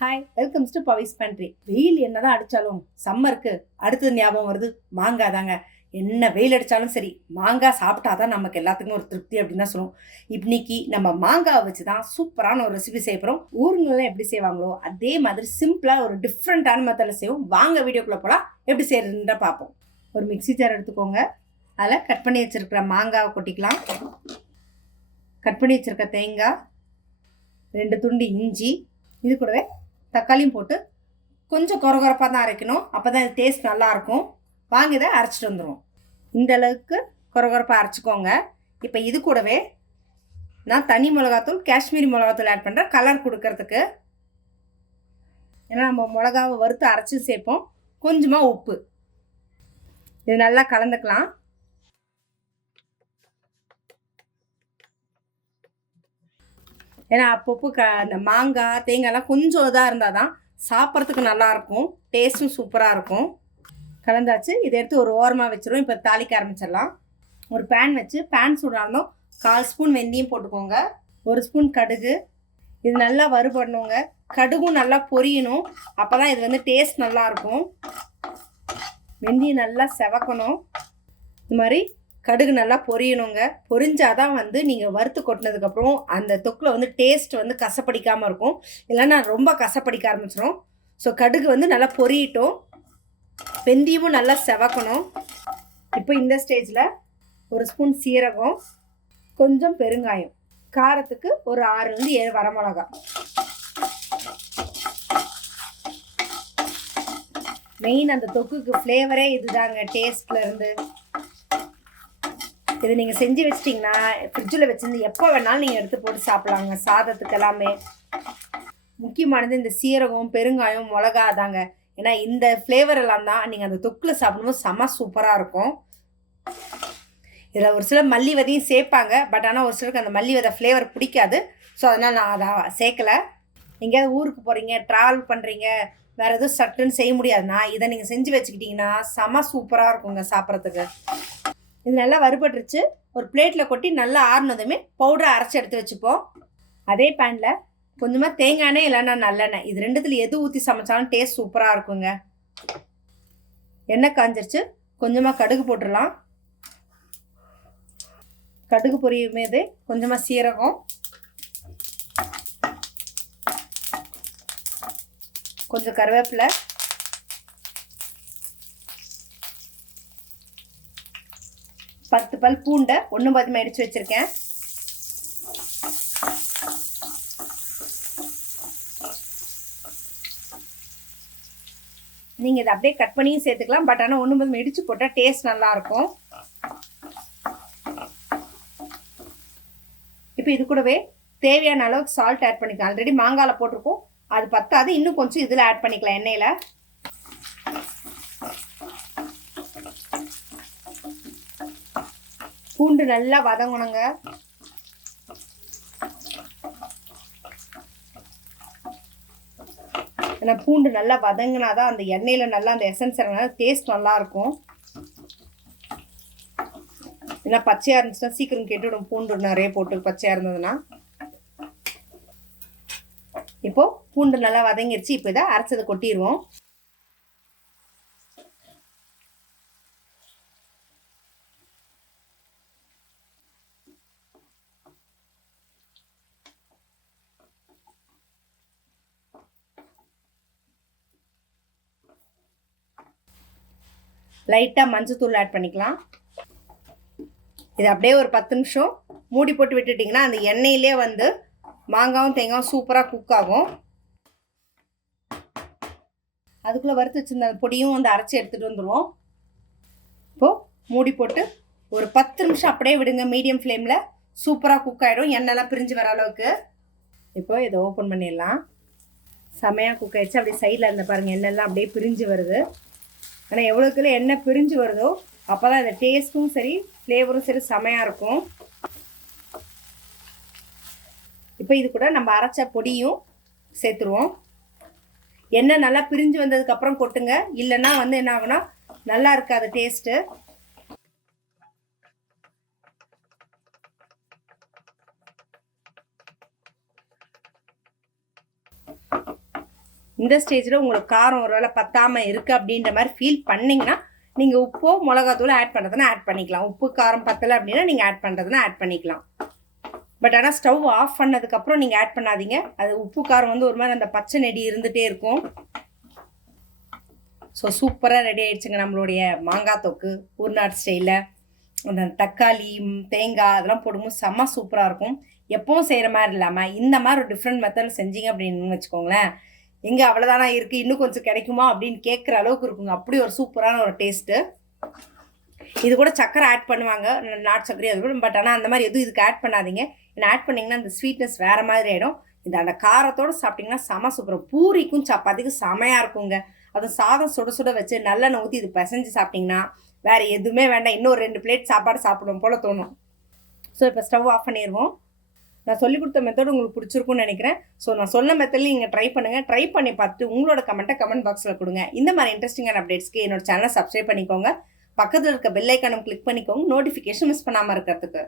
Hi welcome to Pavis pantry வெயில் என்னதான் அடித்தாலும் சம்மருக்கு அடுத்தது ஞாபகம் வருது மாங்காய் தாங்க என்ன வெயில் அடித்தாலும் சரி மாங்காய் சாப்பிட்டா தான் நமக்கு எல்லாத்துக்கும் ஒரு திருப்தி அப்படின்னு தான் சொல்லுவோம். இன்னைக்கு நம்ம மாங்காய் வச்சு தான் சூப்பரான ஒரு ரெசிபி செய்ய போகிறோம் ஊருங்கெல்லாம் எப்படி செய்வாங்களோ அதே மாதிரி சிம்பிளாக ஒரு டிஃப்ரெண்ட்டான மெத்தடில் செய்வோம். வாங்க வீடியோக்குள்ளே போகலாம் எப்படி செய்யறதுன்ற பார்ப்போம். ஒரு மிக்ஸி ஜார் எடுத்துக்கோங்க. அதில் கட் பண்ணி வச்சுருக்கிற மாங்காவை கொட்டிக்கலாம். கட் பண்ணி வச்சுருக்க தேங்காய் ரெண்டு துண்டு இஞ்சி இது கூடவே தக்காளியும் போட்டு கொஞ்சம் குறகுறப்பாக தான் அரைக்கணும். அப்போ தான் டேஸ்ட் நல்லாயிருக்கும். வாங்கி தான் அரைச்சிட்டு வந்துடுவோம் இந்த அளவுக்கு கொரகொரப்பாக அரைச்சிக்கோங்க. இப்போ இது கூடவே நான் தனி மிளகாத்தூள் காஷ்மீரி மிளகாத்தூள் ஆட் பண்ணுறேன் கலர் கொடுக்கறதுக்கு. ஏன்னா நம்ம மிளகாவை வறுத்து அரைச்சி சேர்ப்போம். கொஞ்சமாக உப்பு. இது நல்லா கலந்துக்கலாம். ஏன்னா அப்பப்போ க அந்த மாங்காய் தேங்காய்லாம் கொஞ்சம் இதாக இருந்தால் தான் சாப்பிட்றதுக்கு நல்லாயிருக்கும் டேஸ்ட்டும் சூப்பராக இருக்கும். கலந்தாச்சு. இதை எடுத்து ஒரு ஓரமாக வச்சிடும் இப்போ தாளிக்க ஆரம்பிச்சிடலாம். ஒரு பேன் வச்சு பேன் சூடானதும் கால் ஸ்பூன் வெந்தயம் போட்டுக்கோங்க. ஒரு ஸ்பூன் கடுகு. இது நல்லா வறுபடணுங்க. கடுகும் நல்லா பொரியணும். அப்போ தான் இது வந்து டேஸ்ட் நல்லாயிருக்கும் வெந்தயம் நல்லா செவக்கணும். இது மாதிரி கடுகு நல்லா பொரியணுங்க. பொரிஞ்சாதான் வந்து நீங்கள் வறுத்து கொட்டினதுக்கப்புறம் அந்த தொக்கில் வந்து டேஸ்ட் வந்து கசப்படிக்காமல் இருக்கும். இல்லைன்னா ரொம்ப கசப்படிக்க ஆரம்பிச்சிடும் ஸோ கடுகு வந்து நல்லா பொரியட்டும். வெந்தயமும் நல்லா செவக்கணும். இப்போ இந்த ஸ்டேஜில் ஒரு ஸ்பூன் சீரகம் கொஞ்சம் பெருங்காயம் காரத்துக்கு ஒரு ஆறுலேருந்து ஏழு வரமிளகா. மெயின் அந்த தொக்குக்கு ஃப்ளேவரே இதுதாங்க டேஸ்ட்லேருந்து இருந்து. இது நீங்கள் செஞ்சு வச்சிட்டிங்கன்னா ஃப்ரிட்ஜில் வச்சுருந்து எப்போ வேணாலும் நீங்கள் எடுத்து போட்டு சாப்பிட்லாங்க. சாதத்துக்கு எல்லாமே. முக்கியமானது இந்த சீரகம் பெருங்காயம் மிளகா தாங்க. ஏன்னா இந்த ஃப்ளேவர் எல்லாம் தான் நீங்கள் அந்த தொக்கில் சாப்பிடும்போது செம சூப்பராக இருக்கும். இதில் ஒரு சிலர் மல்லி விதையும் சேர்ப்பாங்க. பட் ஆனால் ஒரு சிலருக்கு அந்த மல்லி விதை ஃப்ளேவர் பிடிக்காது. ஸோ அதனால் நான் அதை சேர்க்கலை. எங்கேயாவது ஊருக்கு போகிறீங்க ட்ராவல் பண்ணுறீங்க வேறு எதுவும் சட்டுன்னு செய்ய முடியாதுன்னா இதை நீங்கள் செஞ்சு வச்சுக்கிட்டிங்கன்னா செம சூப்பராக இருக்குங்க சாப்பிட்றதுக்கு. இது நல்லா வறுபட்டுருச்சு. ஒரு பிளேட்டில் கொட்டி நல்லா ஆறுனதுமே பவுடரை அரைச்சி எடுத்து வச்சுப்போம். அதே பேனில் கொஞ்சமாக தேங்காய் எண்ணெய் இல்லைன்னா நல்லெண்ணெய். இது ரெண்டுத்தில் எது ஊற்றி சமைச்சாலும் டேஸ்ட் சூப்பராக இருக்குங்க. எண்ணெய் காஞ்சிருச்சு. கொஞ்சமாக கடுகு போட்டுடலாம். கடுகு பொரியும் மீது கொஞ்சமாக சீரகம். கொஞ்சம் கருவேப்பிலை. பத்து பல் பூண்டை ஒன்று பாதிமா அடித்து வச்சுருக்கேன். நீங்கள் இதை அப்படியே கட் பண்ணியும் சேர்த்துக்கலாம். பட் ஆனால் ஒன்று பாதிமா இடித்து போட்டால் டேஸ்ட் நல்லாயிருக்கும். இப்போ இது கூடவே தேவையான அளவுக்கு சால்ட் ஆட் பண்ணிக்கலாம். ஆல்ரெடி மாங்காயில் போட்டிருக்கோம். அது பத்தாது. இன்னும் கொஞ்சம் இதில் ஆட் பண்ணிக்கலாம் எண்ணெயில். பூண்டு நல்லா வதங்கணுங்க. ஏன்னா பூண்டு நல்லா வதங்கினா தான் அந்த எண்ணெயில் நல்லா அந்த எசன்ஸ் இறங்கினா டேஸ்ட் நல்லாயிருக்கும் ஏன்னா பச்சையாக இருந்துச்சுன்னா சீக்கிரம் கெட்டுவிடும் பூண்டு நிறைய போட்டு பச்சையாக இருந்ததுன்னா. இப்போது பூண்டு நல்லா வதங்கிருச்சு. இப்போ இதை அரைச்சதை கொட்டிடுவோம் லைட்டாக மஞ்சத்தூள் ஆட் பண்ணிக்கலாம். இது அப்படியே ஒரு பத்து நிமிஷம் மூடி போட்டு விட்டுட்டிங்கன்னா அந்த எண்ணெயிலே வந்து மாங்காவும் தேங்காயும் சூப்பராக குக் ஆகும். அதுக்குள்ளே வறுத்து வச்சிருந்த பொடியும் வந்து அரைச்சி எடுத்துகிட்டு வந்துடுவோம் இப்போது மூடி போட்டு ஒரு பத்து நிமிஷம் அப்படியே விடுங்க. மீடியம் ஃப்ளேமில் சூப்பராக குக் ஆகிடும் எண்ணெய்லாம் பிரிஞ்சு வர அளவுக்கு. இப்போ இதை ஓப்பன் பண்ணிடலாம். செமையாக குக் ஆகிடுச்சு அப்படியே சைடில் இருந்த பாருங்கள் எண்ணெய்லாம் அப்படியே பிரிஞ்சு வருது. ஆனால் எவ்வளோக்குள்ள எண்ணெய் பிரிஞ்சு வருதோ அப்போ தான் இந்த டேஸ்ட்டும் சரி ஃப்ளேவரும் சரி செமையாக இருக்கும். இப்போ இது கூட நம்ம அரைச்ச பொடியும் சேர்த்துருவோம். எண்ணெய் நல்லா பிரிஞ்சு வந்ததுக்கப்புறம் கொட்டுங்க. இல்லைன்னா வந்து என்ன ஆகுனா நல்லா இருக்காது டேஸ்ட்டு இந்த ஸ்டேஜில் உங்களுக்கு காரம் ஒரு வேளை பத்தாமல் இருக்குது அப்படின்ற மாதிரி ஃபீல் பண்ணிங்கன்னா நீங்கள் உப்போ மிளகாத்தூள் ஆட் பண்ணுறதுனா ஆட் பண்ணிக்கலாம். உப்பு காரம் பத்தலை அப்படின்னா நீங்கள் ஆட் பண்ணுறதுனா ஆட் பண்ணிக்கலாம். பட் ஆனால் ஸ்டவ் ஆஃப் பண்ணதுக்கப்புறம் நீங்கள் ஆட் பண்ணாதீங்க. அது உப்பு காரம் வந்து ஒரு மாதிரி அந்த பச்சை நெடி இருந்துகிட்டே இருக்கும். ஸோ சூப்பராக ரெடி ஆயிடுச்சுங்க நம்மளுடைய மாங்காய் தொக்கு. ஊர்நாட் ஸ்டைலில் அந்த தக்காளி தேங்காய் அதெல்லாம் போடும்போது செம்ம சூப்பராக இருக்கும். எப்பவும் செய்கிற மாதிரி இல்லாமல் இந்த மாதிரி ஒரு டிஃப்ரெண்ட் மெத்தடில் செஞ்சீங்க அப்படின்னு வச்சுக்கோங்களேன். எங்கே அவ்வளோதானா இருக்குது இன்னும் கொஞ்சம் கிடைக்குமா? அப்படின்னு கேட்குற அளவுக்கு இருக்குங்க. அப்படி ஒரு சூப்பரான ஒரு டேஸ்ட்டு. இது கூட சக்கரை ஆட் பண்ணுவாங்க. நாட்டு சர்க்கரை அது கூட. பட் ஆனால் அந்த மாதிரி எதுவும் இதுக்கு ஆட் பண்ணாதீங்க. ஏன்னா ஆட் பண்ணிங்கன்னா அந்த ஸ்வீட்னஸ் வேறு மாதிரி ஆகிடும் இந்த அந்த காரத்தோடு சாப்பிட்டிங்கன்னா செம சூப்பரம் பூரிக்கும் சப்பாத்திக்கும் செமையாக இருக்குங்க. அது சாதம் சுட சுட வச்சு நல்லெண்ணெய் ஊற்றி இது பிசைஞ்சு சாப்பிட்டிங்கன்னா வேறு எதுவுமே வேண்டாம். இன்னும் ஒரு ரெண்டு பிளேட் சாப்பாடு சாப்பிடும் போல் தோணும். ஸோ இப்போ ஸ்டவ் ஆஃப் பண்ணிடுவோம் நான் சொல்லி கொடுத்த மெத்தட் உங்களுக்கு பிடிச்சிருக்கும்னு நினைக்கிறேன். ஸோ நான் சொன்ன மெத்தட்லையும் நீங்கள் ட்ரை பண்ணுங்கள் ட்ரை பண்ணி பார்த்து உங்களோட கமெண்ட்டை கமெண்ட் பாக்ஸில் கொடுங்க. இந்த மாதிரி இன்ட்ரெஸ்டிங்கான அப்டேட்ஸ்க்கு என்னோட சேனலை சப்ஸ்கிரைப் பண்ணிக்கோங்க. பக்கத்தில் இருக்க பெல் ஐக்கானும் கிளிக் பண்ணிக்கோங்க. நோட்டிஃபிகேஷன் மிஸ் பண்ணாமல் இருக்கிறதுக்கு.